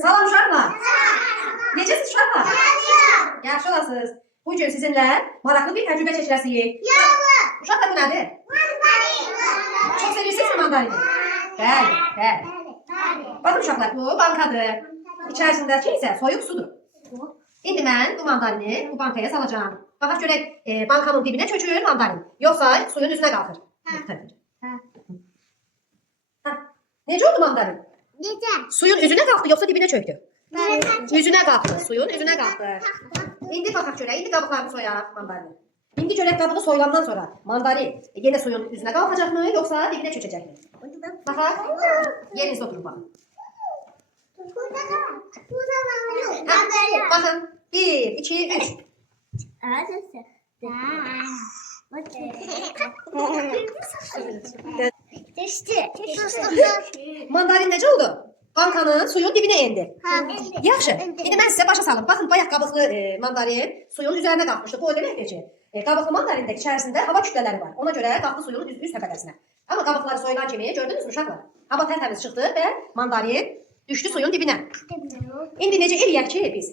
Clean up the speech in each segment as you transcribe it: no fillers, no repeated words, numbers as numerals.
Salam uşaqlar. Necəsiz uşaqlar? Yaxşı olasınız. Bu gün sizinlə maraqlı bir təcrübə keçirəsiyik. Uşaqlar bu nədir? Çox sevirsiniz mi mandarini? Bəli, bəli. Bakın uşaqlar, bu bankadır. İçərisindəki isə soyuq sudur. İndi mən bu mandarini bu bankaya salacağım. Baxaq görək bankanın dibinə çökür mandarin. Yoxsa suyun üzünə qalxır. Necə oldu mandarin? Suyun üzünə qalxdı yoxsa dibinə çöktü? Üzünə qalxdı. Suyun üzünə qalxdı. İndi baxaq görək. İndi qabıqlarını soyaq mandarini. İndi görək qabığı soyulandan sonra mandarin yenə suyun üzünə qalxacaqmı yoxsa dibinə çökəcəkmi? Baxaq. Yerinizdə oturun baxın. Bakın. 1, 2, 3. Mandarin necə oldu? Bankanın suyun dibinə indi. Yaxşı. İndi mən sizə başa salım. Baxın, bayaq qabıqlı mandarin suyun üzərinə qalxmışdı. Bu o deməkdir ki, qabıqlı mandarində içərisində hava kütlələri var. Ona görə qalxdı suyun üst təbəqəsinə. Amma qabıqları soyulan kimi gördünüz mü uşaqlar? Hava tərtəmiz çıxdı və mandarin düşdü suyun dibinə. İndi necə eləyək ki biz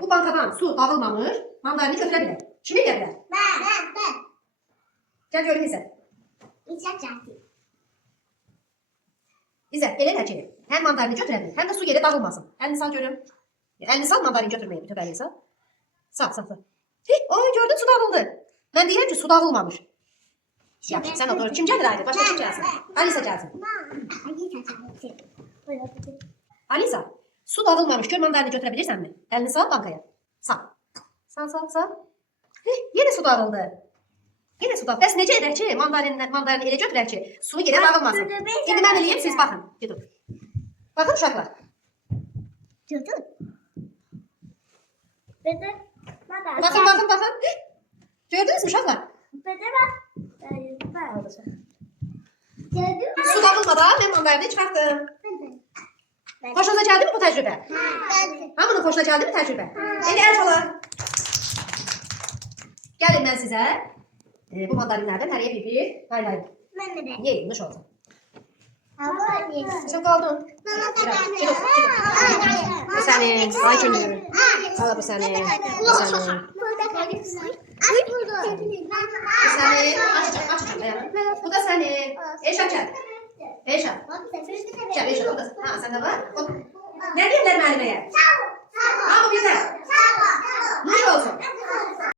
bu bankadan su dağılmamış mandarini götürə bilək? Kim eləyə bilər? Ben. Gəl görün İzzət. İzzət, elə ki həm mandarini götürə bilir, həm də su yerə dağılmasın. Əlini sal görüm. Əlini sal, mandarini götürməyə bütün əlini sal. Sal. Oy, gördün su dağıldı. Mən deyirəm ki su dağılmamış. Yaxşı, sən otur. Kim gəlir ayrı? Başqa kim gəlsin? Alisa gəlsin. Alisa, su dağılmamış gör mandarini götürə bilirsənmi? Əlini sal bankaya. Sal. Sal. Yenə su dağıldı. Yenə su dağıldı. Bəs necə edək ki, mandarini elə götürək ki, su yerə dağılmasın. İndi mən eləyim, siz baxın. Gedin. Baxın uşaqlar. Baxın. Gördünüz mü uşaqlar? Su dağılmadan mən mandarini çıxartdım. Xoşunuza gəldi mi bu təcrübə? Hamının xoşuna gəldi mi təcrübə? İndi əl çalın. Gəlin mən sizə bu mandarinlərdən hərəyə bir paylayım. Yeyin, nuş olsun. Sen qaldın. Bu sənin, ay günü. Qala bu sənin. Bu sənin. Açacaq, dayanın. Bu da sənin. Eşat gəl. Eşat. Gəl, Eşat, o da. Ha, səndə var. Nə deyirlər müəlliməyə? Ha, bu bizə. Nuş olsun.